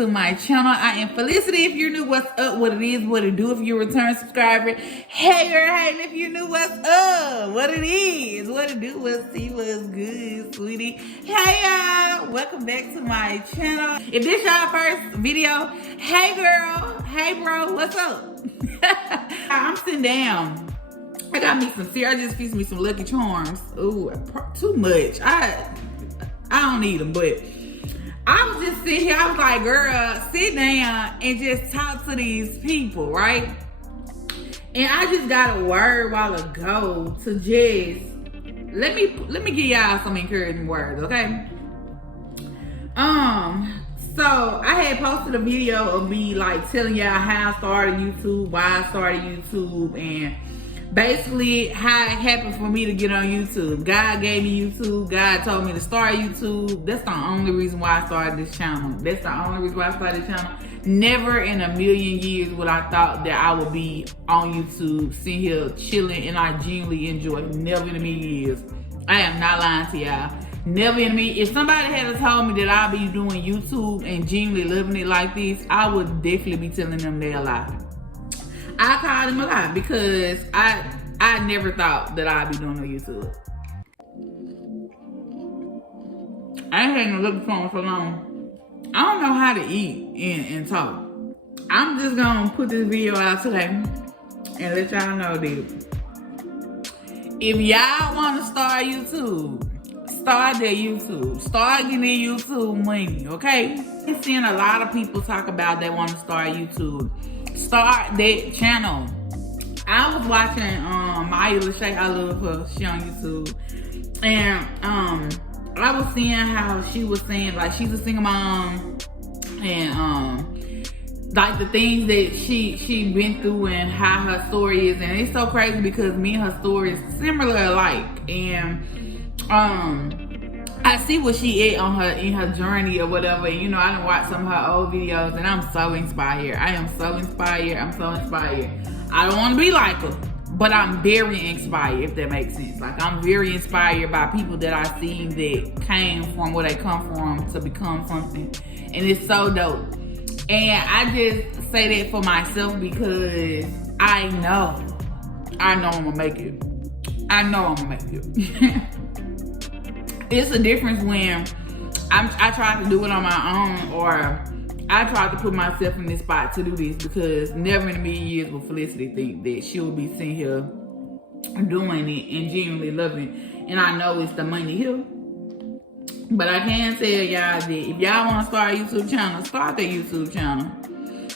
to my channel. I am Felicity. If you're new, what's up? What it is, what it do. If you're a return subscriber, hey girl, hey. And if you're new, what's up? What it is, what it do, what's see, what's good, sweetie. Hey y'all, welcome back to my channel. If this y'all first video, hey girl, hey bro, what's up? I'm sitting down. I got me some cereal. I just feasted me some Lucky Charms. Ooh, too much. I don't need them, but I was just sitting here. I was like, girl, sit down and just talk to these people, right? And I just got a word a while ago to just let me give y'all some encouraging words, okay? So I had posted a video of me like telling y'all how I started YouTube, why I started YouTube, and basically how it happened for me to get on YouTube. God gave me YouTube. God told me to start YouTube. That's the only reason why I started this channel. That's the only reason why I started this channel. Never in a million years would I thought that I would be on YouTube, sitting here chilling, and I genuinely enjoy it. Never in a million years. I am not lying to y'all. Never in a million. If somebody had told me that I'd be doing YouTube and genuinely living it like this, I would definitely be telling them they're a lie. I called him a lie because I never thought that I'd be doing on YouTube. I ain't had no looking for so long. I don't know how to eat and talk. I'm just gonna put this video out today and let y'all know that if y'all wanna start YouTube, start that YouTube. Start getting YouTube money, okay? I'm seeing a lot of people talk about they wanna start YouTube. Start that channel. I was watching Maya Lachey. I love her. She on YouTube, and I was seeing how she was saying like she's a single mom, and like the things that she been through and how her story is, and it's so crazy because me and her story is similar alike, and I see what she ate in her journey or whatever. And, you know, I done watched some of her old videos and I'm so inspired. I am so inspired. I'm so inspired. I don't want to be like her, but I'm very inspired, if that makes sense. Like, I'm very inspired by people that I see that came from where they come from to become something. And it's so dope. And I just say that for myself because I know I'm gonna make it. I know I'm gonna make it. It's a difference when I try to do it on my own, or I try to put myself in this spot to do this, because never in a million years will Felicity think that she will be sitting here doing it and genuinely loving it. And I know it's the money here. But I can tell y'all that if y'all want to start a YouTube channel, start that YouTube channel.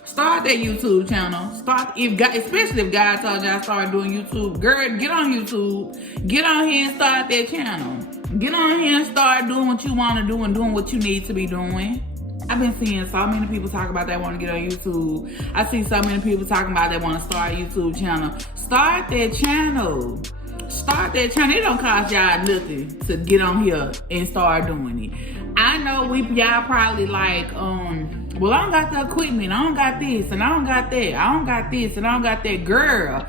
Start that YouTube channel. Especially if God told y'all start doing YouTube. Girl, get on YouTube. Get on here and start that channel. Get on here and start doing what you want to do and doing what you need to be doing. I've been seeing so many people talk about they want to get on YouTube. I see so many people talking about they want to start a YouTube channel. Start that channel. Start that channel. It don't cost y'all nothing to get on here and start doing it. I know y'all probably like, well, I don't got the equipment. I don't got this and I don't got that. I don't got this and I don't got that. Girl,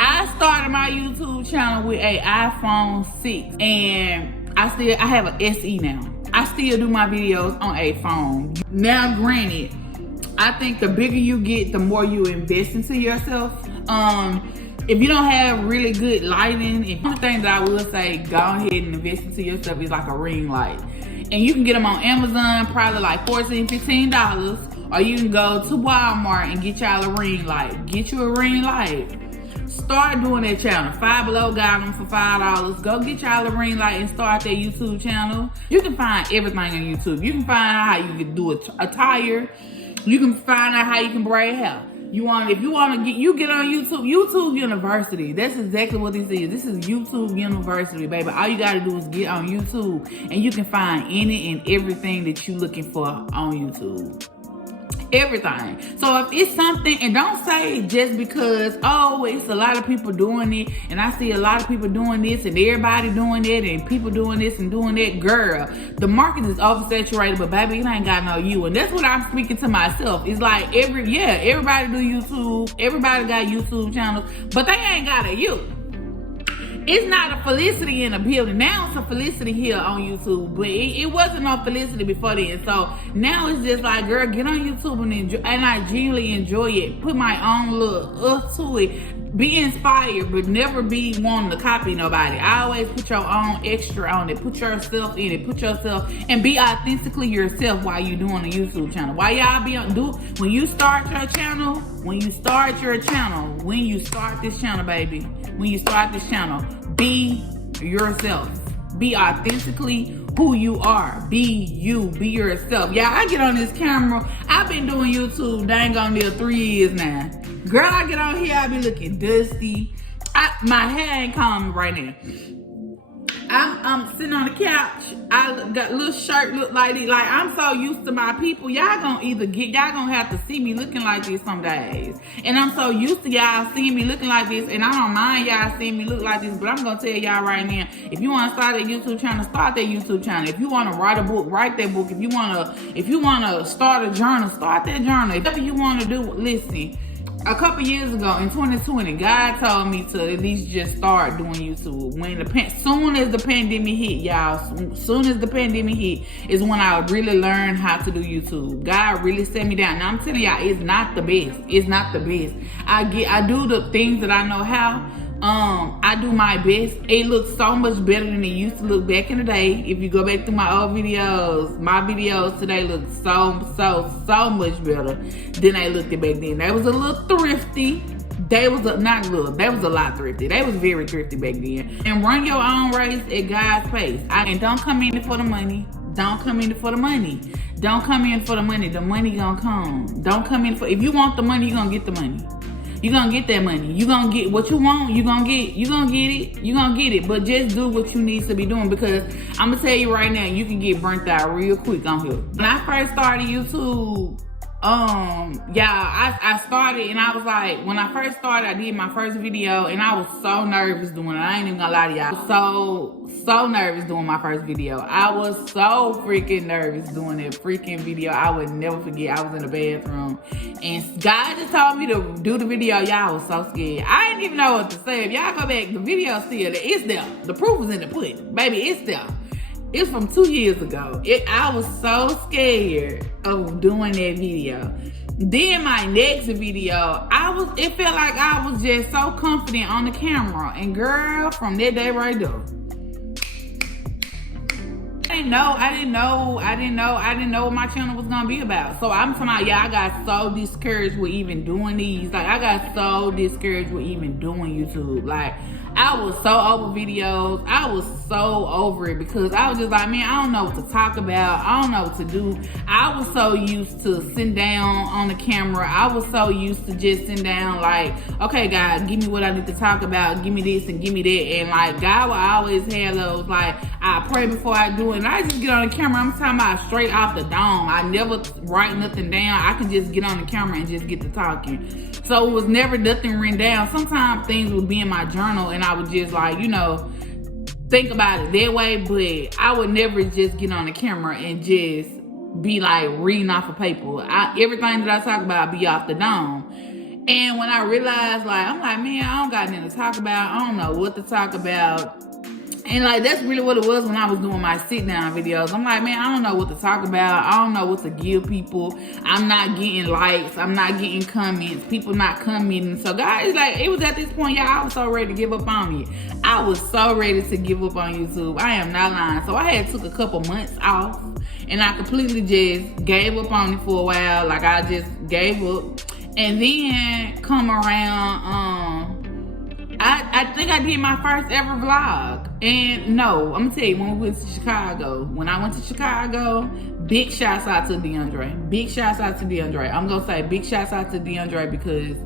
I started my YouTube channel with an iPhone 6 and I have an SE now. I still do my videos on a phone. Now, granted, I think the bigger you get, the more you invest into yourself. If you don't have really good lighting, the only thing that I will say, go ahead and invest into yourself is like a ring light. And you can get them on Amazon, probably like $14, $15. Or you can go to Walmart and get y'all a ring light. Get you a ring light. Start doing that channel. Five Below got them for $5. Go get y'all a ring light and start that YouTube channel. You can find everything on YouTube. You can find out how you can do a tire. You can find out how you can braid hair. If you want to get on YouTube. YouTube University. That's exactly what this is. This is YouTube University, baby. All you got to do is get on YouTube and you can find any and everything that you're looking for on YouTube. Everything. So if it's something, and don't say just because, oh, it's a lot of people doing it and I see a lot of people doing this and everybody doing it and people doing this and doing that. Girl, the market is oversaturated, but baby, it ain't got no you. And that's what I'm speaking to myself. It's like everybody do YouTube, everybody got YouTube channels, but they ain't got a you. it's not a Felicity in a building. Now it's a Felicity here on YouTube, but it wasn't no Felicity before then. So now it's just like, girl, get on YouTube and enjoy, and I genuinely enjoy it. Put my own little to it. Be inspired, but never be wanting to copy nobody. I always put your own extra on it. Put yourself in it. Put yourself and be authentically yourself while you doing a YouTube channel. While y'all be on when you start your channel, when you start this channel, baby, when you start this channel, be yourself. Be authentically who you are. Be you. Be yourself. Yeah, I get on this camera. I've been doing YouTube dang on near 3 years now. Girl, I get on here, I be looking dusty. My hair ain't combed right now. I'm sitting on the couch. I got a little shirt look like it. Like, I'm so used to my people. Y'all gonna have to see me looking like this some days. And I'm so used to y'all seeing me looking like this. And I don't mind y'all seeing me look like this. But I'm gonna tell y'all right now, if you wanna start a YouTube channel, start that YouTube channel. If you wanna write a book, write that book. If you wanna start a journal, start that journal. Whatever you wanna do, listen. A couple years ago in 2020, God told me to at least just start doing YouTube. Soon as the pandemic hit, y'all, soon as the pandemic hit is when I really learned how to do YouTube. God really set me down. Now I'm telling y'all, it's not the best. It's not the best. I do the things that I know how. I do my best. It looks so much better than it used to look back in the day. If you go back through my old videos, my videos today look so much better than they looked back then. They was a little thrifty. They was a lot thrifty. They was very thrifty back then. And run your own race at God's pace. And don't come in for the money. Don't come in for the money. Don't come in for the money. The money gonna come. Don't come in for, if you want the money, you're gonna get the money. You're gonna get that money. You're gonna get what you want. You're gonna get it. But just do what you need to be doing, because I'm gonna tell you right now, you can get burnt out real quick on here. When I first started YouTube, I started, and I was like, when I first started, I did my first video, and I was so nervous doing it. I ain't even gonna lie to y'all. I was so nervous doing my first video. I was so freaking nervous doing that freaking video. I would never forget. I was in the bathroom, and God just told me to do the video. Y'all was so scared. I didn't even know what to say. If y'all go back, the video's still there. It's there. The proof is in the pudding. Baby, it's there. It's from 2 years ago. I was so scared of doing that video. Then my next video, it felt like I was just so confident on the camera. And girl, from that day right there, I didn't know what my channel was gonna be about. So I'm talking about, I got so discouraged with even doing these. Like, I got so discouraged with even doing YouTube. Like, I was so over videos. I was so over it, because I was just like, man, I don't know what to talk about. I don't know what to do. I was so used to sitting down on the camera. I was so used to just sitting down like, okay, God, give me what I need to talk about. Give me this and give me that. And like, God will always have those, like, I pray before I do it. And I just get on the camera. I'm talking about straight off the dome. I never write nothing down. I can just get on the camera and just get to talking. So it was never nothing written down. Sometimes things would be in my journal, and I would just like, think about it that way. But I would never just get on the camera and just be like reading off of paper. Everything that I talk about be off the dome. And when I realized, like, I'm like, man, I don't got nothing to talk about. I don't know what to talk about. And like, that's really what it was when I was doing my sit down videos. I'm like, man, I don't know what to talk about. I don't know what to give people. I'm not getting likes. I'm not getting comments. People not commenting. So guys, like, it was at this point, I was so ready to give up on me. I was so ready to give up on YouTube. I am not lying. So I had took a couple months off, and I completely just gave up on it for a while. Like, I just gave up. And then come around, I think I did my first ever vlog. And no, I'm gonna tell you, when we went to Chicago, big shouts out to DeAndre. Big shouts out to DeAndre. I'm gonna say big shouts out to DeAndre, because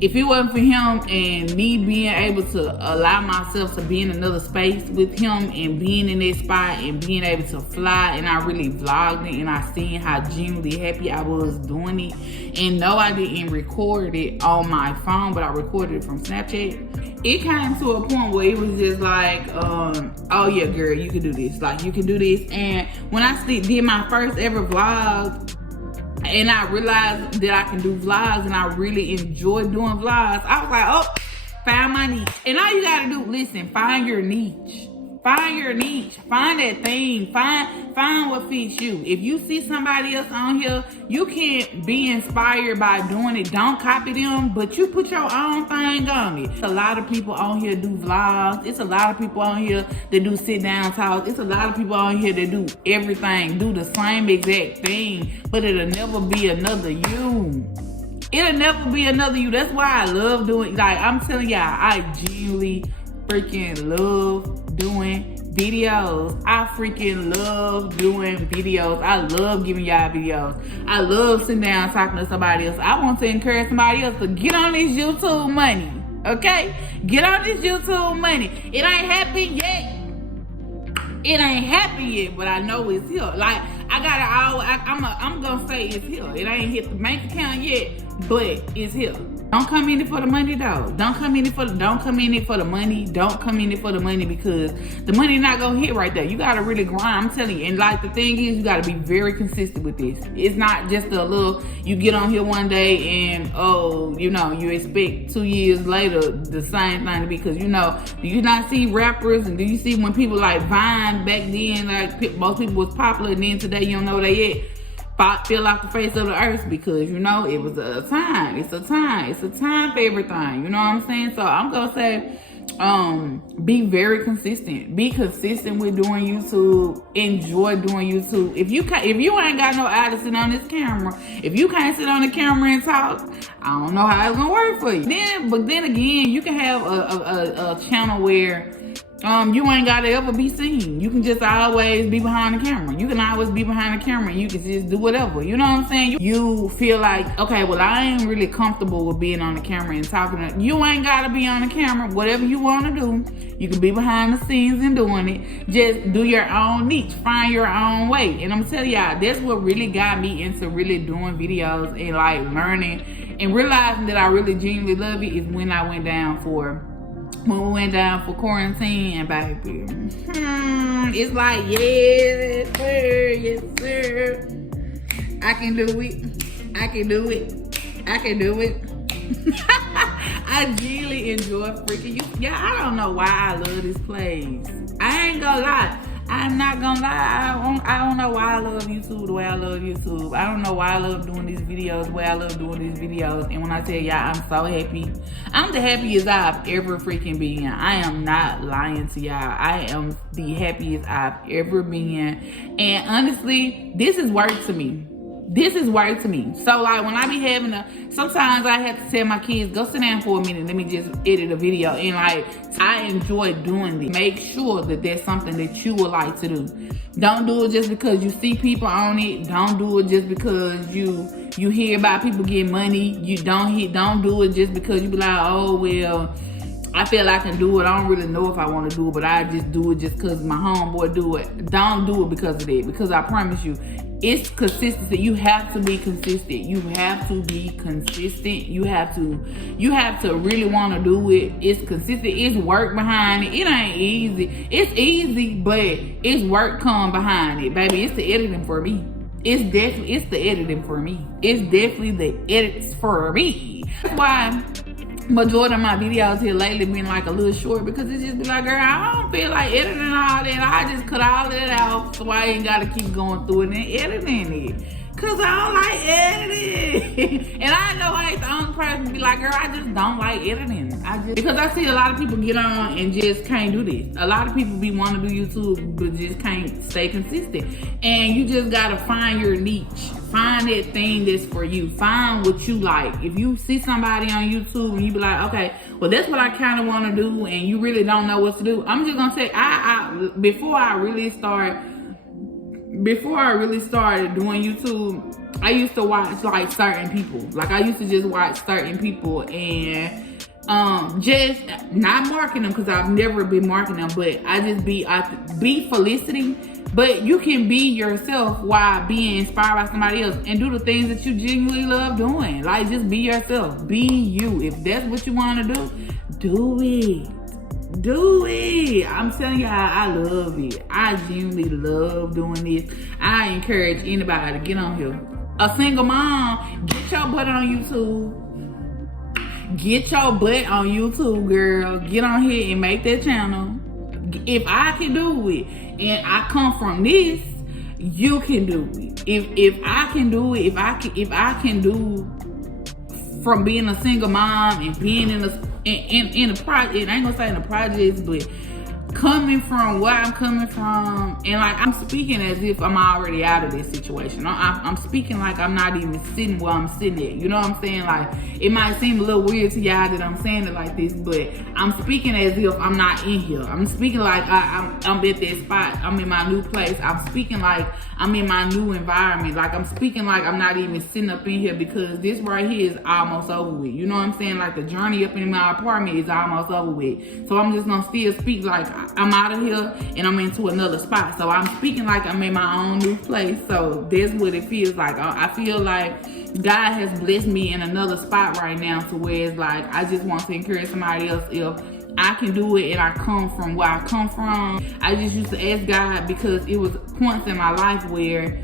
if it wasn't for him and me being able to allow myself to be in another space with him and being in that spot and being able to fly, and I really vlogged it, and I seen how genuinely happy I was doing it. And no, I didn't record it on my phone, but I recorded it from Snapchat. It came to a point where it was just like, oh yeah, girl, you can do this. Like, you can do this. And when I did my first ever vlog, and I realized that I can do vlogs, and I really enjoy doing vlogs, I was like, oh, Find my niche. And all you gotta do, listen, find your niche. Find your niche. Find that thing. Find what fits you. If you see somebody else on here, you can't be inspired by doing it. Don't copy them, but you put your own thing on it. A lot of people on here do vlogs. It's a lot of people on here that do sit down talks. It's a lot of people on here that do everything, do the same exact thing, but it'll never be another you. It'll never be another you. That's why I love doing, like, I'm telling y'all, I genuinely freaking love doing videos. I freaking love doing videos. I love giving y'all videos. I love sitting down talking to somebody else. I want to encourage somebody else to get on this YouTube money. Okay? Get on this YouTube money. It ain't happened yet. It ain't happened yet, but I know it's here. Like, I'm gonna say it's here. It ain't hit the bank account yet, but it's here. Don't come in it for the money though. Don't come in it for the money. Don't come in it for the money, because the money not gonna hit right there. You gotta really grind. I'm telling you. And like, the thing is, you gotta be very consistent with this. It's not just a little, you get on here one day and you expect 2 years later the same thing to be. Because do you not see rappers, and do you see when people like Vine back then, like most people was popular, and then today you don't know where they at? Fell off the face of the earth, because it was a time. It's a time for everything. You know what I'm saying? So I'm gonna say, be very consistent. Be consistent with doing YouTube. Enjoy doing YouTube. If you ain't got no eye to sit on this camera, if you can't sit on the camera and talk, I don't know how it's gonna work for you. But then again, you can have a channel where you ain't gotta ever be seen. You can just always be behind the camera. You can always be behind the camera. You can just do whatever. You know what I'm saying? You feel like, okay, well, I ain't really comfortable with being on the camera and talking. You ain't gotta be on the camera. Whatever you wanna do, you can be behind the scenes and doing it. Just do your own niche. Find your own way. And I'm telling y'all, that's what really got me into really doing videos and like learning and realizing that I really genuinely love it is when we went down for quarantine, baby. It's like, yes, sir. I can do it. I really enjoy freaking you. Yeah, I don't know why I love this place. I ain't gonna lie. I'm not gonna lie. I don't know why I love YouTube the way I love YouTube. I don't know why I love doing these videos the way I love doing these videos. And when I tell y'all, I'm so happy. I'm the happiest I've ever freaking been. I am not lying to y'all. I am the happiest I've ever been. And honestly, this is work to me. So like, when I be sometimes I have to tell my kids, go sit down for a minute, let me just edit a video. And like, I enjoy doing this. Make sure that there's something that you would like to do. Don't do it just because you see people on it. Don't do it just because you hear about people getting money. Don't do it just because you be like, oh, well, I feel I can do it. I don't really know if I want to do it, but I just do it just because my homeboy do it. Don't do it because of that, because I promise you, it's consistency. You have to be consistent. You have to really want to do it. It's consistent. It's work behind it. It ain't easy. It's easy, but it's work come behind it, baby. It's the editing for me. It's the editing for me. It's definitely the edits for me. That's why majority of my videos here lately been like a little short, because it just be like, girl, I don't feel like editing all that. I just cut all that out, so I ain't gotta keep going through it and editing it, cause I don't like editing. And I know I ain't the only person to be like, girl, I just don't like editing. Because I see a lot of people get on and just can't do this. A lot of people be wanting to do YouTube but just can't stay consistent. And you just gotta find your niche. Find that thing that's for you. Find what you like. If you see somebody on YouTube and you be like, okay, well, that's what I kind of want to do, and you really don't know what to do, I'm just gonna say, before I really started doing YouTube, I used to watch like certain people. Like, I used to just watch certain people and just not marking them, because I've never been marking them, but I just be Felicity. But you can be yourself while being inspired by somebody else and do the things that you genuinely love doing. Like, just be yourself. Be you. If that's what you want to do it. Do it. I'm telling y'all, I love it. I genuinely love doing this. I encourage anybody to get on here. A single mom, get your butt on YouTube. Get your butt on YouTube, girl. Get on here and make that channel. If I can do it and I come from this, you can do it. If I can do it, if I can do from being a single mom and being in a project, I ain't gonna say in the projects, but coming from where I'm coming from, and like I'm speaking as if I'm already out of this situation. I'm speaking like I'm not even sitting where I'm sitting at. You know what I'm saying? Like it might seem a little weird to y'all that I'm saying it like this, but I'm speaking as if I'm not in here. I'm speaking like I'm at that spot. I'm in my new place. I'm speaking like I'm in my new environment. Like I'm speaking like I'm not even sitting up in here because this right here is almost over with. You know what I'm saying? Like the journey up in my apartment is almost over with. So I'm just gonna still speak like I'm out of here and I'm into another spot. So I'm speaking like I'm in my own new place. So that's what it feels like. I feel like God has blessed me in another spot right now to where it's like I just want to encourage somebody else, if I can do it and I come from where I come from. I just used to ask God because it was points in my life where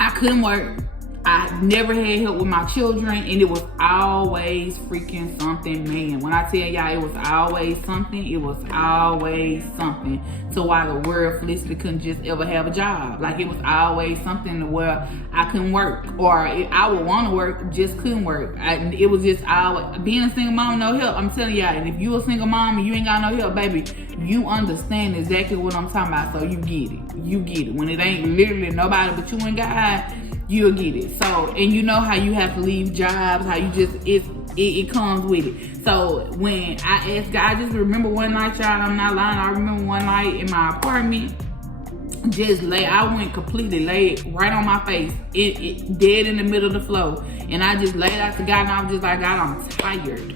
I couldn't work. I never had help with my children, and it was always freaking something, man. When I tell y'all it was always something, it was always something to why the world Felicity couldn't just ever have a job. Like it was always something to where I couldn't work, or I would want to work, just couldn't work. It was just always, being a single mom, no help. I'm telling y'all, and if you a single mom and you ain't got no help, baby, you understand exactly what I'm talking about, so you get it. You get it. When it ain't literally nobody but you and God, you'll get it. So, and you know how you have to leave jobs, how you just, it comes with it. So when I asked God, I just remember one night, y'all, I'm not lying, I remember one night in my apartment, I went completely laid right on my face, dead in the middle of the floor. And I just laid out to God and I was just like, God, I'm tired.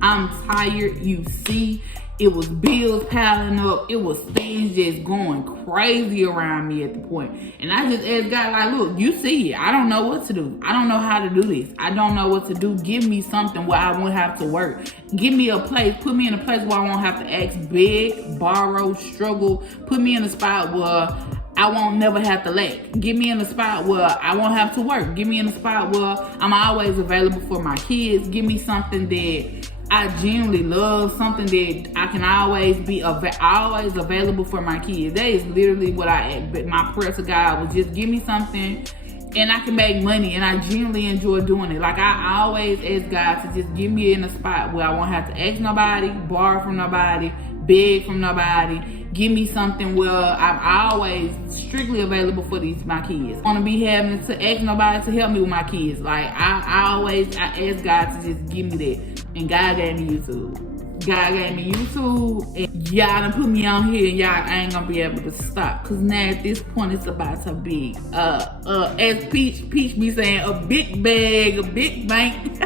I'm tired, you see. It was bills piling up. It was things just going crazy around me at the point. And I just asked God, like, look, you see it. I don't know what to do. I don't know how to do this. I don't know what to do. Give me something where I won't have to work. Give me a place. Put me in a place where I won't have to ask, beg, borrow, struggle. Put me in a spot where I won't never have to lack. Get me in a spot where I won't have to work. Get me in a spot where I'm always available for my kids. Give me something that I genuinely love, something that I can always be always available for my kids. That is literally what my prayer to God was, just give me something and I can make money, and I genuinely enjoy doing it. Like I always ask God to just give me in a spot where I won't have to ask nobody, borrow from nobody, beg from nobody. Give me something where I'm always strictly available for my kids. I want to be having to ask nobody to help me with my kids. Like I ask God to just give me that. And God gave me YouTube. God gave me YouTube, and y'all done put me on here, and y'all ain't gonna be able to stop. Cause now at this point it's about to be as Peach be saying, a big bag, a big bank.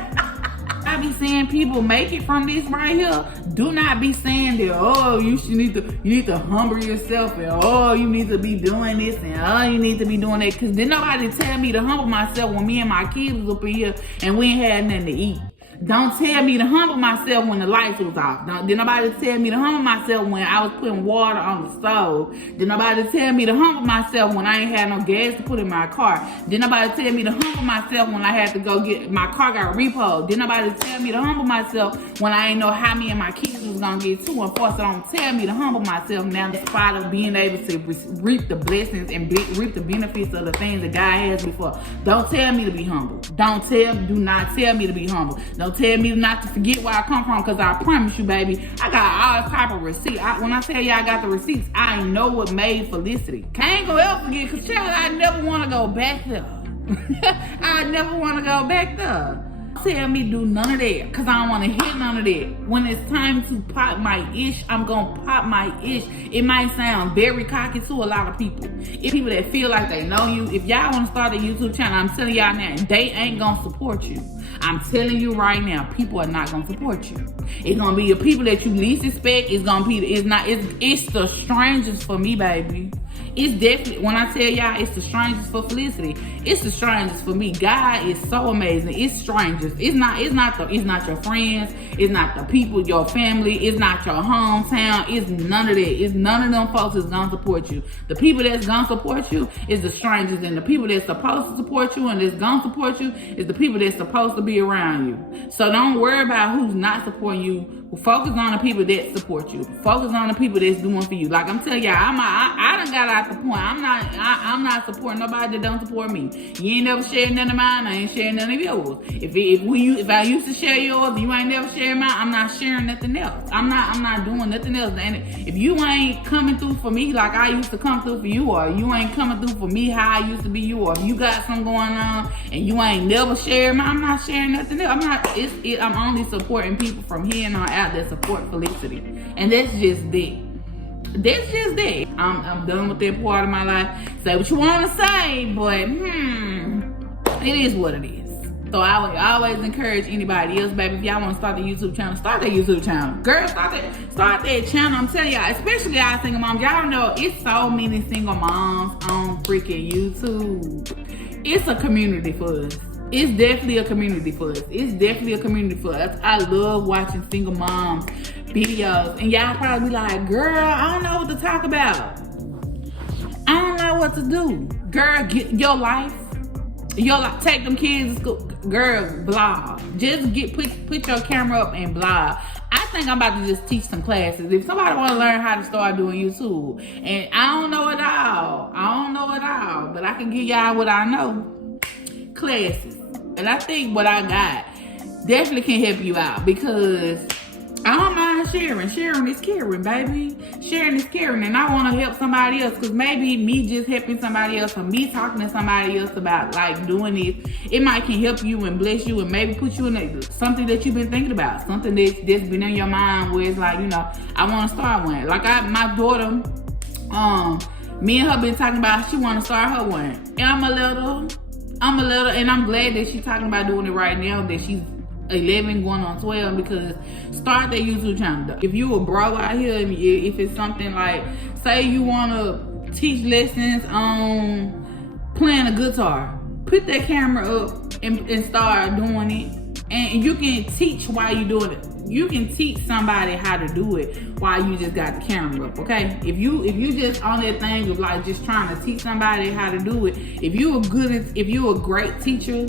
I be seeing people make it from this right here. Do not be saying that, oh, you need to humble yourself, and oh, you need to be doing this, and oh, you need to be doing that. Cause didn't nobody tell me to humble myself when me and my kids was up in here and we ain't had nothing to eat. Don't tell me to humble myself when the lights was off. Did nobody tell me to humble myself when I was putting water on the stove? Did nobody tell me to humble myself when I ain't had no gas to put in my car? Did nobody tell me to humble myself when I had to go get my car got repoed? Did nobody tell me to humble myself when I ain't know how me and my kids was gonna get to and forth? So don't tell me to humble myself now, in spite of being able to reap the blessings and reap the benefits of the things that God has before. Don't tell me to be humble. Do not tell me to be humble. Don't tell me not to forget where I come from, because I promise you, baby, I got all type of receipts. When I tell you I got the receipts, I know what made Felicity. Can't go else forget, because child, I never want to go back there. I never want to go back there. Tell me do none of that, because I don't want to hear none of that. When it's time to pop my ish, I'm going to pop my ish. It might sound very cocky to a lot of people. If people that feel like they know you, if y'all want to start a YouTube channel, I'm telling y'all now, they ain't going to support you. I'm telling you right now, people are not gonna support you. It's gonna be the people that you least expect. It's the strangers for me, baby. It's definitely, when I tell y'all it's the strangers for Felicity, it's the strangers for me. God is so amazing. It's strangers. strangers. It's not your friends. It's not the people, your family. It's not your hometown. It's none of that. It's none of them folks that's gonna support you. The people that's gonna support you is the strangers, and the people that's supposed to support you and that's gonna support you is the people that's supposed to be around you. So don't worry about who's not supporting you. Focus on the people that support you. Focus on the people that's doing for you. Like I'm telling y'all, I done got out the point. I'm not supporting nobody that don't support me. You ain't never shared none of mine. I ain't sharing none of yours. If I used to share yours and you ain't never shared mine, I'm not sharing nothing else. I'm not doing nothing else. And if you ain't coming through for me like I used to come through for you, or you ain't coming through for me how I used to be you, or if you got something going on and you ain't never shared mine, I'm not sharing nothing else. I'm only supporting people from here and on out that support Felicity, and that's just it. That's just it. I'm done with that part of my life. Say what you want to say, but it is what it is. So I would always encourage anybody else, baby, if y'all want to start the YouTube channel, start that YouTube channel. Girl, start that channel. I'm telling y'all, especially y'all single moms. Y'all know it's so many single moms on freaking YouTube. It's a community for us. It's definitely a community for us. I love watching single moms videos. And y'all probably be like, girl, I don't know what to talk about. I don't know what to do. Girl, get your life. Take them kids to school. Girl, blog. Just put your camera up and blog. I think I'm about to just teach some classes. If somebody want to learn how to start doing YouTube, and I don't know it all, but I can give y'all what I know. Classes. And I think what I got definitely can help you out, because I don't mind sharing. Sharing is caring, baby. Sharing is caring. And I want to help somebody else, because maybe me just helping somebody else, or me talking to somebody else about like doing this, it might can help you and bless you and maybe put you in something that you've been thinking about, something that's been in your mind where it's like, I want to start one. Like my daughter, me and her been talking about she want to start her one. And I'm a little, and I'm glad that she's talking about doing it right now, that she's 11 going on 12, because start that YouTube channel. If you a bro out here, if it's something like, say you want to teach lessons on playing a guitar, put that camera up and start doing it. And you can teach while you doing it. You can teach somebody how to do it while you just got the camera up, okay? If you just on that thing of like just trying to teach somebody how to do it, if you a great teacher,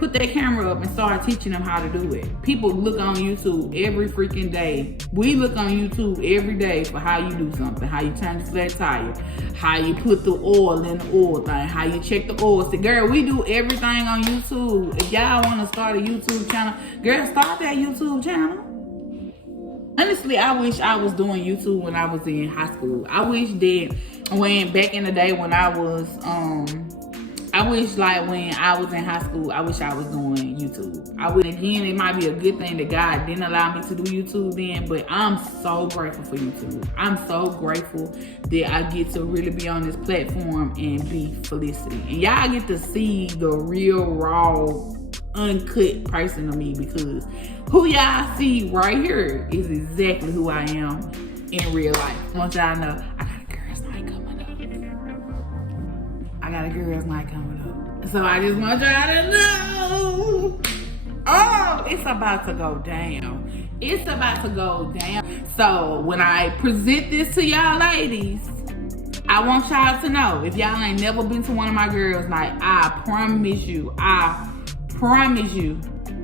put that camera up and start teaching them how to do it. People look on YouTube every freaking day. We look on YouTube every day for how you do something, how you change the flat tire, how you put the oil in the oil thing, how you check the oil. See, girl, we do everything on YouTube. If y'all want to start a YouTube channel, girl, start that YouTube channel. Honestly, I wish I was doing YouTube when I was in high school. I wish that back in the day when I was, I wish like when I was in high school, I wish I was doing YouTube. Again, it might be a good thing that God didn't allow me to do YouTube then, but I'm so grateful for YouTube. I'm so grateful that I get to really be on this platform and be Felicity. And y'all get to see the real, raw, uncut person of me, because who y'all see right here is exactly who I am in real life. I want y'all to know, I got a girls' night coming up. So I just want y'all to know, oh, it's about to go down. It's about to go down. So when I present this to y'all ladies, I want y'all to know, if y'all ain't never been to one of my girls' night, I promise you,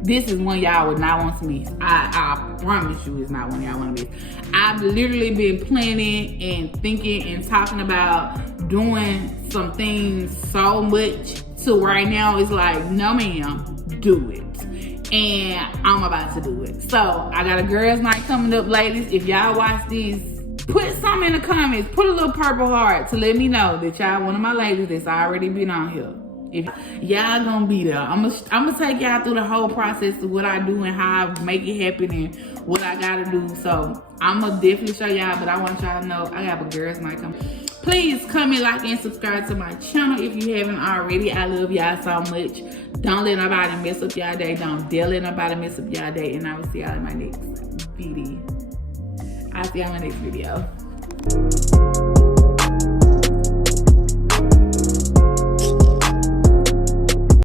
this is one y'all would not want to miss. I promise you it's not one y'all want to miss. I've literally been planning and thinking and talking about doing some things so much to right now it's like, no ma'am, do it. And I'm about to do it. So I got a girls' night coming up, ladies. If y'all watch this, put something in the comments. Put a little purple heart to let me know that y'all one of my ladies that's already been on here. If y'all gonna be there, I'm gonna take y'all through the whole process of what I do and how I make it happen and what I gotta do. So I'm gonna definitely show y'all, but I want y'all to know I have a girls' night coming. Please comment, like, and subscribe to my channel if you haven't already. I love y'all so much. Don't let nobody mess up y'all day. Don't dare let nobody mess up y'all day. And I will see y'all in my next video. I'll see y'all in my next video.